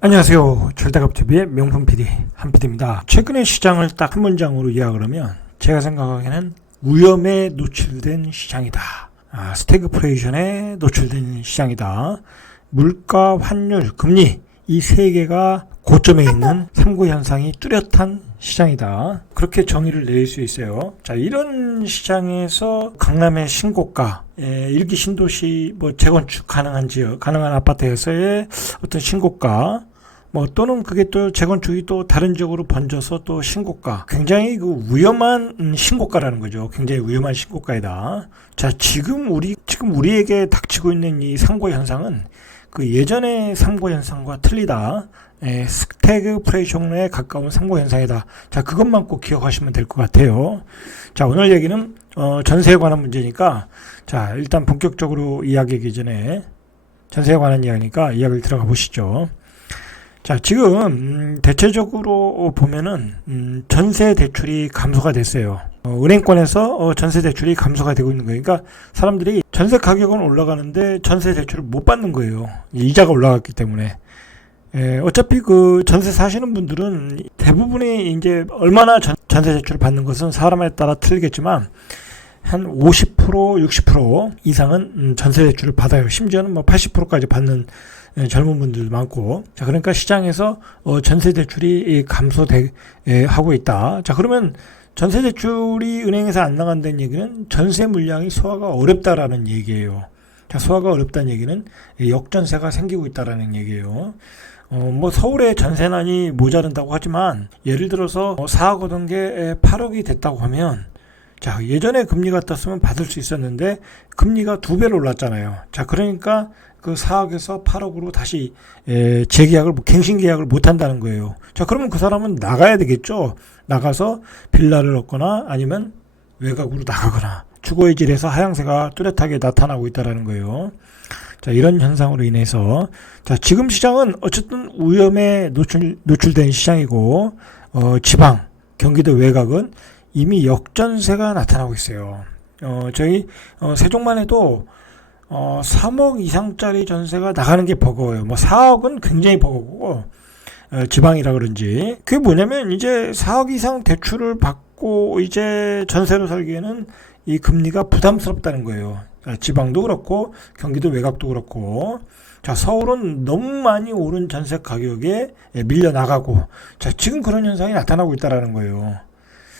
안녕하세요. 절대갑TV의 명품 PD 한PD입니다. 최근의 시장을 딱 한 문장으로 요약을 하면 제가 생각하기에는 위험에 노출된 시장이다. 아, 스태그플레이션에 노출된 시장이다. 물가, 환율, 금리 이 세 개가 고점에 있는 삼고 현상이 뚜렷한 시장이다. 그렇게 정의를 내릴 수 있어요. 자, 이런 시장에서 강남의 신고가, 예, 일기 신도시 뭐 재건축 가능한 지역, 가능한 아파트에서의 어떤 신고가, 뭐 또는 그게 또 재건축이 또 다른 지역으로 번져서 또 신고가 굉장히 그 위험한 음, 신고가라는 거죠. 굉장히 위험한 신고가이다. 자 지금 우리 지금 우리에게 닥치고 있는 이 상고 현상은 그 예전의 상고 현상과 틀리다. 에, 스태그플레이션에 가까운 상고 현상이다. 자 그것만 꼭 기억하시면 될 것 같아요. 자 오늘 얘기는 어, 전세에 관한 문제니까 자 일단 본격적으로 이야기하기 전에 전세에 관한 이야기니까 이야기를 들어가 보시죠. 자, 지금 음, 대체적으로 보면은 음, 전세 대출이 감소가 됐어요. 어, 은행권에서 어, 전세 대출이 감소가 되고 있는 거예요. 그러니까 사람들이 전세 가격은 올라가는데 전세 대출을 못 받는 거예요. 이자가 올라갔기 때문에. 예, 어차피 그 전세 사시는 분들은 대부분이 이제 얼마나 전, 전세 대출을 받는 것은 사람에 따라 틀리겠지만 한 50% 60% 이상은 음, 전세 대출을 받아요. 심지어는 뭐 80%까지 받는 예, 젊은 분들도 많고 자 그러니까 시장에서 어, 전세 대출이 감소돼 예, 있다. 자 그러면 전세 대출이 은행에서 안 나간다는 얘기는 전세 물량이 소화가 어렵다라는 얘기예요. 자 소화가 어렵다는 얘기는 역전세가 생기고 있다라는 얘기예요. 어, 뭐 서울의 전세난이 모자른다고 하지만 예를 들어서 4억 얻은 게 8억이 됐다고 하면 자 예전에 금리 같았으면 받을 수 있었는데 금리가 두 배로 올랐잖아요. 자 그러니까 그 4억에서 8억으로 다시 에, 재계약을 갱신 계약을 못 한다는 거예요. 자, 그러면 그 사람은 나가야 되겠죠. 나가서 빌라를 얻거나 아니면 외곽으로 나가거나 주거의 질에서 하향세가 뚜렷하게 나타나고 있다라는 거예요. 자, 이런 현상으로 인해서 자, 지금 시장은 어쨌든 위험에 노출 노출된 시장이고 어, 지방 경기도 외곽은 이미 역전세가 나타나고 있어요. 어, 저희 어, 세종만 해도 어, 3억 이상짜리 전세가 나가는 게 버거워요. 뭐 4억은 굉장히 버거고 어, 지방이라 그런지 그게 뭐냐면 이제 4억 이상 대출을 받고 이제 전세로 살기에는 이 금리가 부담스럽다는 거예요. 아, 지방도 그렇고 경기도 외곽도 그렇고 자 서울은 너무 많이 오른 전세 가격에 밀려 나가고 자 지금 그런 현상이 나타나고 있다라는 거예요.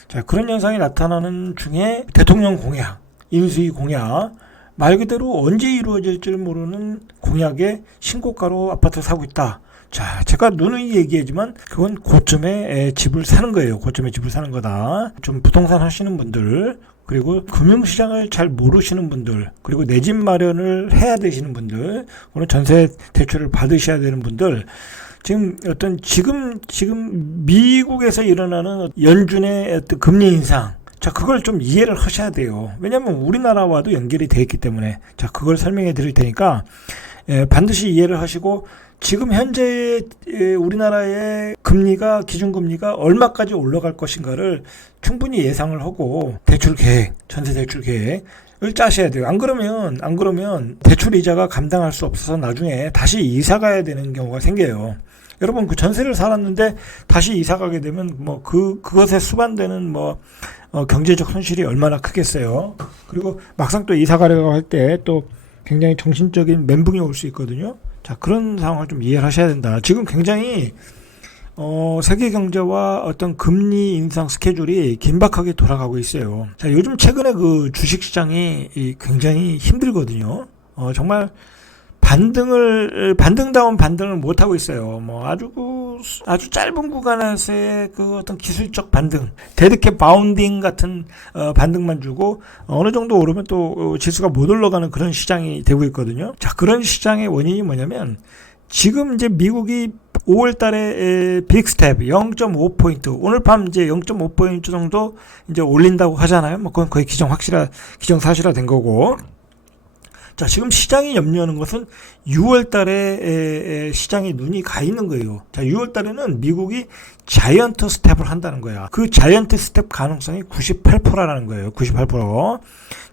자 그런 현상이 나타나는 중에 대통령 공약, 인수위 공약 말 그대로 언제 이루어질지를 모르는 공약의 신고가로 아파트를 사고 있다. 자, 제가 누누이 얘기하지만 그건 고점에 집을 사는 거예요. 고점에 집을 사는 거다. 좀 부동산 하시는 분들, 그리고 금융시장을 잘 모르시는 분들, 그리고 내 집 마련을 해야 되시는 분들, 오늘 전세 대출을 받으셔야 되는 분들, 지금 어떤 지금 지금 미국에서 일어나는 연준의 어떤 금리 인상 자, 그걸 좀 이해를 하셔야 돼요. 왜냐하면 우리나라와도 연결이 되어 있기 때문에. 자, 그걸 설명해 드릴 테니까, 예, 반드시 이해를 하시고, 지금 현재 우리나라의 금리가, 기준금리가 얼마까지 올라갈 것인가를 충분히 예상을 하고, 대출 계획, 전세 대출 계획 을 짜셔야 돼요. 안 그러면, 안 그러면 대출 이자가 감당할 수 없어서 나중에 다시 이사 가야 되는 경우가 생겨요. 여러분 그 전세를 살았는데 다시 이사 가게 되면 뭐 그 그것에 수반되는 뭐 어, 경제적 손실이 얼마나 크겠어요. 그리고 막상 또 이사 가려고 할 때 또 굉장히 정신적인 멘붕이 올 수 있거든요. 자, 그런 상황을 좀 이해를 하셔야 된다. 지금 굉장히 어, 세계 경제와 어떤 금리 인상 스케줄이 긴박하게 돌아가고 있어요. 자, 요즘 최근에 그 주식 시장이 굉장히 힘들거든요. 어, 정말 반등을 반등다운 반등을 못 하고 있어요. 뭐 아주 그 아주 짧은 구간에서의 그 어떤 기술적 반등, 데드캣 바운딩 같은 어, 반등만 주고 어느 정도 오르면 또 어, 지수가 못 올라가는 그런 시장이 되고 있거든요. 자 그런 시장의 원인이 뭐냐면 지금 이제 미국이 5월 달에 빅스텝 0.5포인트 오늘 밤 이제 0.5포인트 정도 이제 올린다고 하잖아요. 뭐 그건 거의 기정 확실하 기정 사실화 된 거고 자, 지금 시장이 염려하는 것은 6월 달에 시장에 눈이 가 있는 거예요. 자, 6월 달에는 미국이 자이언트 스텝을 한다는 거야. 그 자이언트 스텝 가능성이 98%라는 거예요. 98%.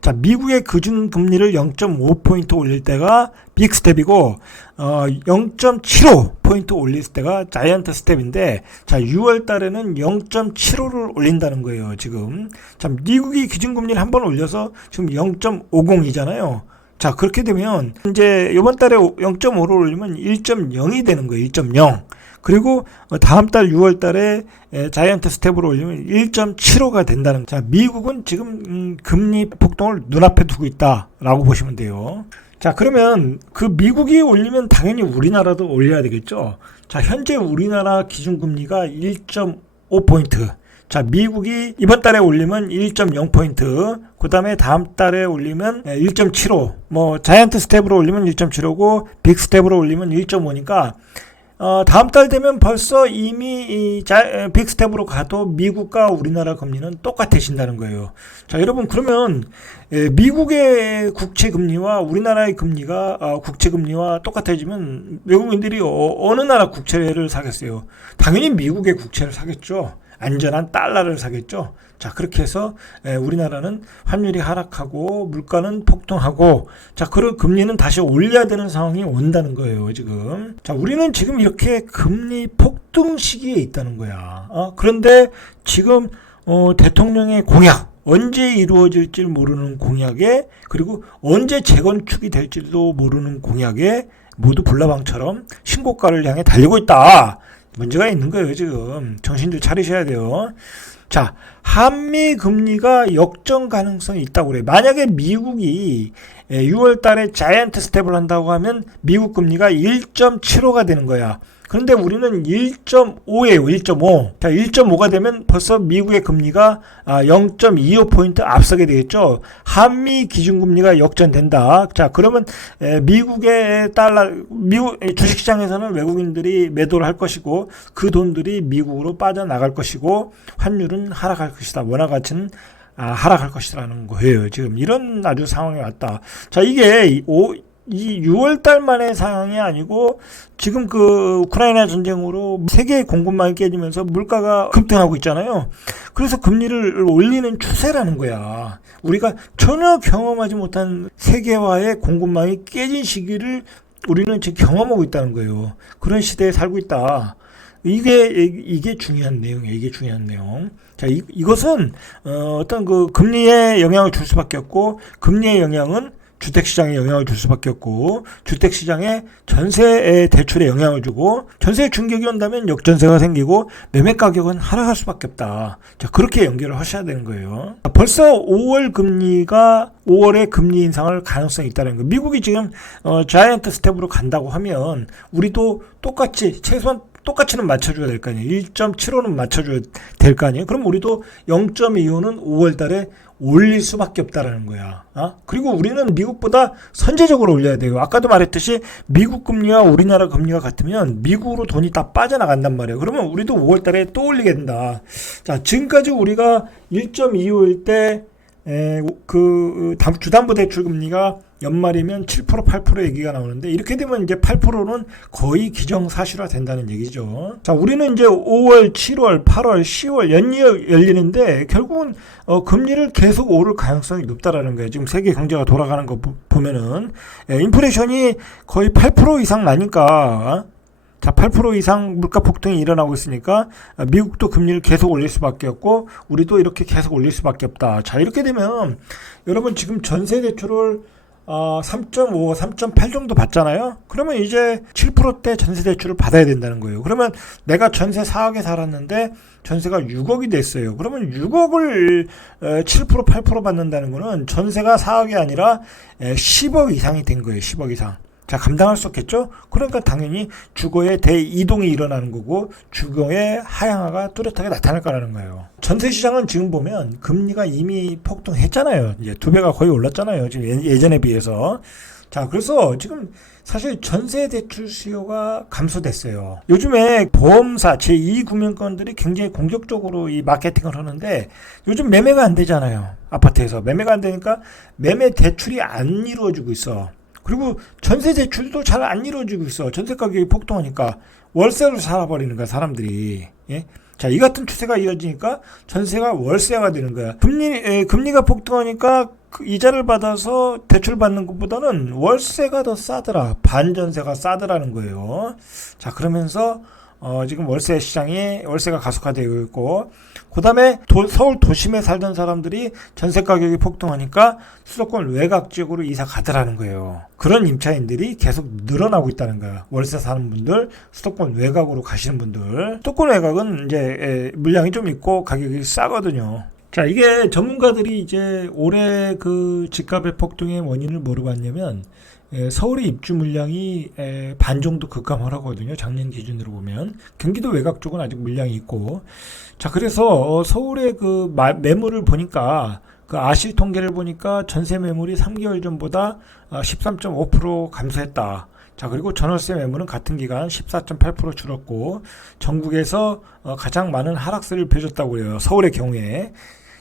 자, 미국의 그중 금리를 0.5포인트 올릴 때가 빅 스텝이고, 어, 0.75포인트 올릴 때가 자이언트 스텝인데, 자, 6월 달에는 0.75를 올린다는 거예요, 지금. 자, 미국이 기준금리를 한 번 올려서 지금 0.50이잖아요. 자, 그렇게 되면 이제 이번 달에 0.5를 올리면 1.0이 되는 거예요. 1.0. 그리고 다음 달 6월 달에 자이언트 스텝으로 올리면 1.75가 된다는 자, 미국은 지금 음, 금리 폭등을 눈앞에 두고 있다라고 보시면 돼요. 자, 그러면 그 미국이 올리면 당연히 우리나라도 올려야 되겠죠. 자, 현재 우리나라 기준금리가 1.5 포인트. 자, 미국이 이번 달에 올리면 1.0포인트, 그 다음에 다음 달에 올리면 1.75, 뭐, 자이언트 스텝으로 올리면 1.75고, 빅 스텝으로 올리면 1.5니까, 어, 다음 달 되면 벌써 이미 이 자, 빅 스텝으로 가도 미국과 우리나라 금리는 똑같아진다는 거예요. 자, 여러분, 그러면, 에, 미국의 국채 금리와 우리나라의 금리가, 어, 국채 금리와 똑같아지면 외국인들이 어, 느 나라 국채를 사겠어요? 당연히 미국의 국채를 사겠죠. 안전한 달러를 사겠죠. 자, 그렇게 해서 우리나라는 환율이 하락하고 물가는 폭등하고 자, 그리고 금리는 다시 올려야 되는 상황이 온다는 거예요, 지금. 자, 우리는 지금 이렇게 금리 폭등 시기에 있다는 거야. 어? 그런데 지금 어, 대통령의 공약 언제 이루어질지 모르는 공약에 그리고 언제 재건축이 될지도 모르는 공약에 모두 불나방처럼 신고가를 향해 달리고 있다. 문제가 있는 거예요, 지금. 정신들 차리셔야 돼요. 자, 한미 금리가 역전 가능성이 있다고 그래요. 만약에 미국이 6월 달에 자이언트 스텝을 한다고 하면 미국 금리가 1.75가 되는 거야. 그런데 우리는 1.5예요. 1.5. 자, 1.5가 되면 벌써 미국의 금리가 0.25포인트 아, 앞서게 되겠죠. 한미 기준금리가 역전된다. 자, 그러면 미국의 달러, 미국 주식시장에서는 외국인들이 매도를 할 것이고 그 돈들이 미국으로 빠져나갈 것이고 환율은 하락할 것이다. 원화 가치는 아, 하락할 것이라는 거예요. 지금 이런 아주 상황이 왔다. 자, 이게 오, 이 6월 달 만의 상황이 아니고 지금 그 우크라이나 전쟁으로 세계 공급망이 깨지면서 물가가 급등하고 있잖아요. 그래서 금리를 올리는 추세라는 거야. 우리가 전혀 경험하지 못한 세계화의 공급망이 깨진 시기를 우리는 지금 경험하고 있다는 거예요. 그런 시대에 살고 있다. 이게 이게 중요한 내용이에요. 이게 중요한 내용. 자, 이, 이것은 어, 어떤 그 금리에 영향을 줄 수밖에 없고 금리의 영향은 주택시장에 영향을 줄 수밖에 없고 주택시장에 전세 대출에 영향을 주고 전세 충격이 온다면 역전세가 생기고 매매 가격은 하락할 수밖에 없다. 자 그렇게 연결을 하셔야 되는 거예요. 벌써 5월 금리가 5월에 금리 인상을 가능성이 있다는 거예요. 미국이 지금 어, 자이언트 스텝으로 간다고 하면 우리도 똑같이 최소한 똑같이는 맞춰줘야 될 거 아니에요. 1.75는 맞춰줘야 될 거 아니에요. 그럼 우리도 0.25는 5월 달에 올릴 수밖에 없다라는 거야. 어? 그리고 우리는 미국보다 선제적으로 올려야 돼요. 아까도 말했듯이 미국 금리와 우리나라 금리가 같으면 미국으로 돈이 다 빠져나간단 말이에요. 그러면 우리도 5월 달에 또 올리게 된다. 자, 지금까지 우리가 1.25일 때, 에, 그, 주담보 대출 금리가 연말이면 7% 8% 얘기가 나오는데 이렇게 되면 이제 8%는 거의 기정사실화 된다는 얘기죠. 자, 우리는 이제 5월, 7월, 8월, 10월 연이어 열리는데 결국은 어, 금리를 계속 오를 가능성이 높다라는 거예요. 지금 세계 경제가 돌아가는 거 보면은 예, 인플레이션이 거의 8% 이상 나니까 자, 8% 이상 물가 폭등이 일어나고 있으니까 미국도 금리를 계속 올릴 수밖에 없고 우리도 이렇게 계속 올릴 수밖에 없다. 자, 이렇게 되면 여러분 지금 전세 대출을 어, 3.5, 3.8 정도 받잖아요. 그러면 이제 7%대 전세 대출을 받아야 된다는 거예요. 그러면 내가 전세 4억에 살았는데 전세가 6억이 됐어요. 그러면 6억을 7% 8% 받는다는 거는 전세가 4억이 아니라 10억 이상이 된 거예요. 10억 이상. 자, 감당할 수 없겠죠? 그러니까 당연히 주거의 대이동이 일어나는 거고 주거의 하향화가 뚜렷하게 나타날 거라는 거예요. 전세 시장은 지금 보면 금리가 이미 폭등했잖아요. 이제 두 배가 거의 올랐잖아요. 지금 예, 예전에 비해서. 자, 그래서 지금 사실 전세 대출 수요가 감소됐어요. 요즘에 보험사 제2금융권들이 굉장히 공격적으로 이 마케팅을 하는데 요즘 매매가 안 되잖아요. 아파트에서 매매가 안 되니까 매매 대출이 안 이루어지고 있어. 그리고 전세 대출도 잘 안 이루어지고 있어. 전세 가격이 폭등하니까 월세로 살아버리는 거야, 사람들이. 예? 자, 이 같은 추세가 이어지니까 전세가 월세가 되는 거야. 금리, 에, 금리가 폭등하니까 그 이자를 받아서 대출 받는 것보다는 월세가 더 싸더라. 반전세가 싸더라는 거예요. 자, 그러면서 어, 지금 월세 시장이 월세가 가속화되고 있고, 그 다음에 서울 도심에 살던 사람들이 전세 가격이 폭등하니까 수도권 외곽 지역으로 이사 가더라는 거예요. 그런 임차인들이 계속 늘어나고 있다는 거야. 월세 사는 분들, 수도권 외곽으로 가시는 분들. 수도권 외곽은 이제 에, 물량이 좀 있고 가격이 싸거든요. 자, 이게 전문가들이 이제 올해 그 집값의 폭등의 원인을 뭐로 봤냐면 에, 서울의 입주 물량이 에, 반 정도 급감하라거든요. 작년 기준으로 보면 경기도 외곽 쪽은 아직 물량이 있고 자 그래서 어, 서울의 그 마- 매물을 보니까 그 아실 통계를 보니까 전세 매물이 3개월 전보다 어, 13.5% 감소했다. 자 그리고 전월세 매물은 같은 기간 14.8% 줄었고 전국에서 어, 가장 많은 하락세를 펴줬다고 해요. 서울의 경우에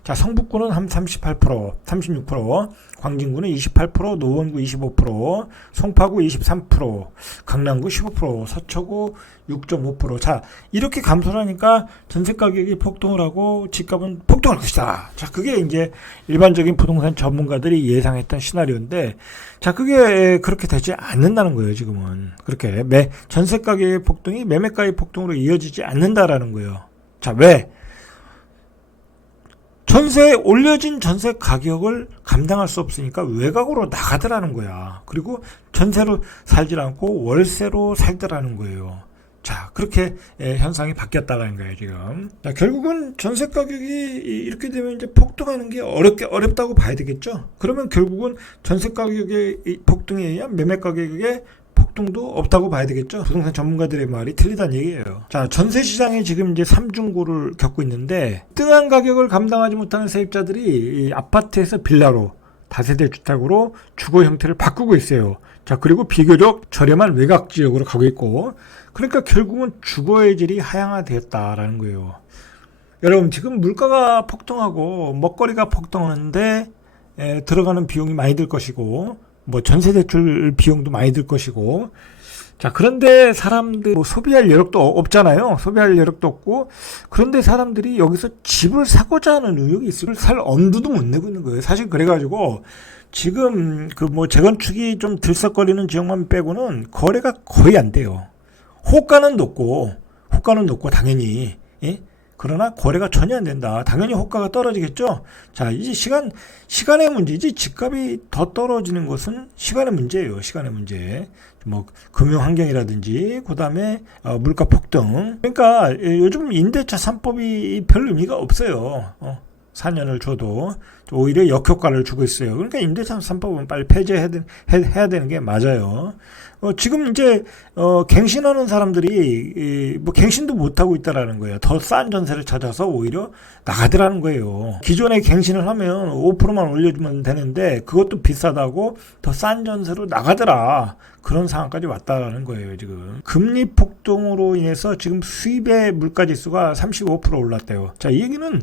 자, 성북구는 한 38%, 36%, 광진구는 28%, 노원구 25%, 송파구 23%, 강남구 15%, 서초구 6.5%. 자, 이렇게 감소를 하니까 전세 가격이 폭등을 하고 집값은 폭등할 것이다. 자, 그게 이제 일반적인 부동산 전문가들이 예상했던 시나리오인데, 자, 그게 그렇게 되지 않는다는 거예요, 지금은. 그렇게 매, 전세 가격의 폭등이 매매가의 폭등으로 이어지지 않는다라는 거예요. 자, 왜? 전세 올려진 전세 가격을 감당할 수 없으니까 외곽으로 나가더라는 거야. 그리고 전세로 살질 않고 월세로 살더라는 거예요. 자, 그렇게 예, 현상이 바뀌었다는 거예요, 지금. 자, 결국은 전세 가격이 이- 이렇게 되면 이제 폭등하는 게 어렵게 어렵다고 봐야 되겠죠. 그러면 결국은 전세 가격의 이 폭등에 의한 매매 가격의 폭등도 없다고 봐야 되겠죠. 부동산 전문가들의 말이 틀리다는 얘기예요. 자, 전세 시장이 지금 이제 삼중고를 겪고 있는데 뜨한 가격을 감당하지 못하는 세입자들이 이 아파트에서 빌라로 다세대 주택으로 주거 형태를 바꾸고 있어요. 자, 그리고 비교적 저렴한 외곽 지역으로 가고 있고 그러니까 결국은 주거의 질이 하향화되었다라는 거예요. 여러분 지금 물가가 폭등하고 먹거리가 폭등하는데 에, 들어가는 비용이 많이 들 것이고 뭐 전세 대출 비용도 많이 들 것이고. 자 그런데 사람들 뭐 소비할 여력도 없잖아요. 소비할 여력도 없고. 그런데 사람들이 여기서 집을 사고자 하는 의욕이 있으면 살 엄두도 못 내고 있는 거예요. 사실 그래가지고 지금 그 뭐 재건축이 좀 들썩거리는 지역만 빼고는 거래가 거의 안 돼요. 호가는 높고 호가는 높고 당연히 예? 그러나 거래가 전혀 안 된다. 당연히 호가가 떨어지겠죠. 자, 이제 시간 시간의 문제지 집값이 더 떨어지는 것은 시간의 문제예요. 시간의 문제. 뭐 금융 환경이라든지 그다음에 어, 물가 폭등. 그러니까 예, 요즘 임대차 3법이 별 의미가 없어요. 어. 4년을 줘도 오히려 역효과를 주고 있어요. 그러니까 임대차 3법은 빨리 폐지해야 되, 해, 해야 되는 게 맞아요. 어, 지금 이제 어, 갱신하는 사람들이 이, 뭐 갱신도 못 하고 있다라는 거예요. 더 싼 전세를 찾아서 오히려 나가더라는 거예요. 기존에 갱신을 하면 5%만 올려주면 되는데 그것도 비싸다고 더 싼 전세로 나가더라. 그런 상황까지 왔다라는 거예요, 지금. 금리 폭등으로 인해서 지금 수입의 물가 지수가 35% 올랐대요. 자, 이 얘기는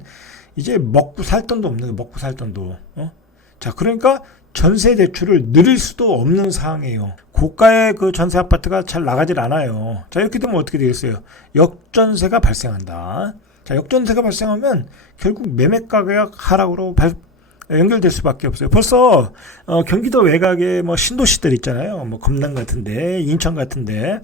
이제 먹고 살 돈도 없는 거예요. 먹고 살 돈도. 어? 자, 그러니까 전세 대출을 늘릴 수도 없는 상황이에요. 고가의 그 전세 아파트가 잘 나가질 않아요. 자, 이렇게 되면 어떻게 되겠어요? 역전세가 발생한다. 자, 역전세가 발생하면 결국 매매 가격 하락으로 발, 연결될 수밖에 없어요. 벌써 어, 경기도 외곽에 뭐 신도시들 있잖아요. 뭐 검남 같은데, 인천 같은데.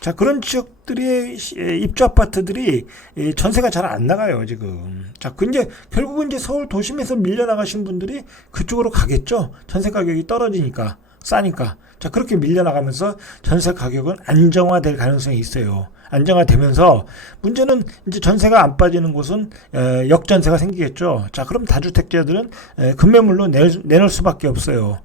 자, 그런 지역들의 입주 아파트들이 이 전세가 잘 안 나가요, 지금. 자, 그 이제 결국은 이제 서울 도심에서 밀려나가신 분들이 그쪽으로 가겠죠. 전세 가격이 떨어지니까, 싸니까. 자, 그렇게 밀려나가면서 전세 가격은 안정화될 가능성이 있어요. 안정화되면서 문제는 이제 전세가 안 빠지는 곳은 에, 역전세가 생기겠죠. 자, 그럼 다주택자들은 내, 내놓을 수밖에 없어요.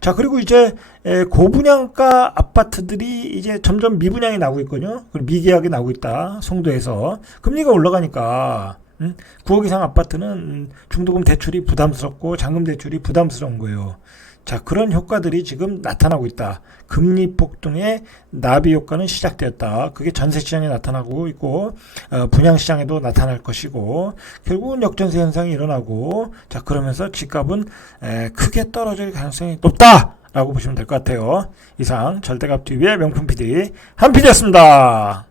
자, 그리고 이제 에, 고분양가 아파트들이 이제 점점 미분양이 나고 있거든요. 미계약이 나고 있다. 송도에서 금리가 올라가니까 음? 9억 이상 아파트는 음, 중도금 대출이 부담스럽고 잔금 대출이 부담스러운 거예요. 자, 그런 효과들이 지금 나타나고 있다. 금리 폭등의 나비 효과는 시작되었다. 그게 전세 시장에 나타나고 있고, 어, 분양 시장에도 나타날 것이고, 결국은 역전세 현상이 일어나고, 자, 그러면서 집값은 에, 크게 떨어질 가능성이 높다! 라고 보시면 될 것 같아요. 이상 절대값 TV의 명품 PD 한 PD였습니다.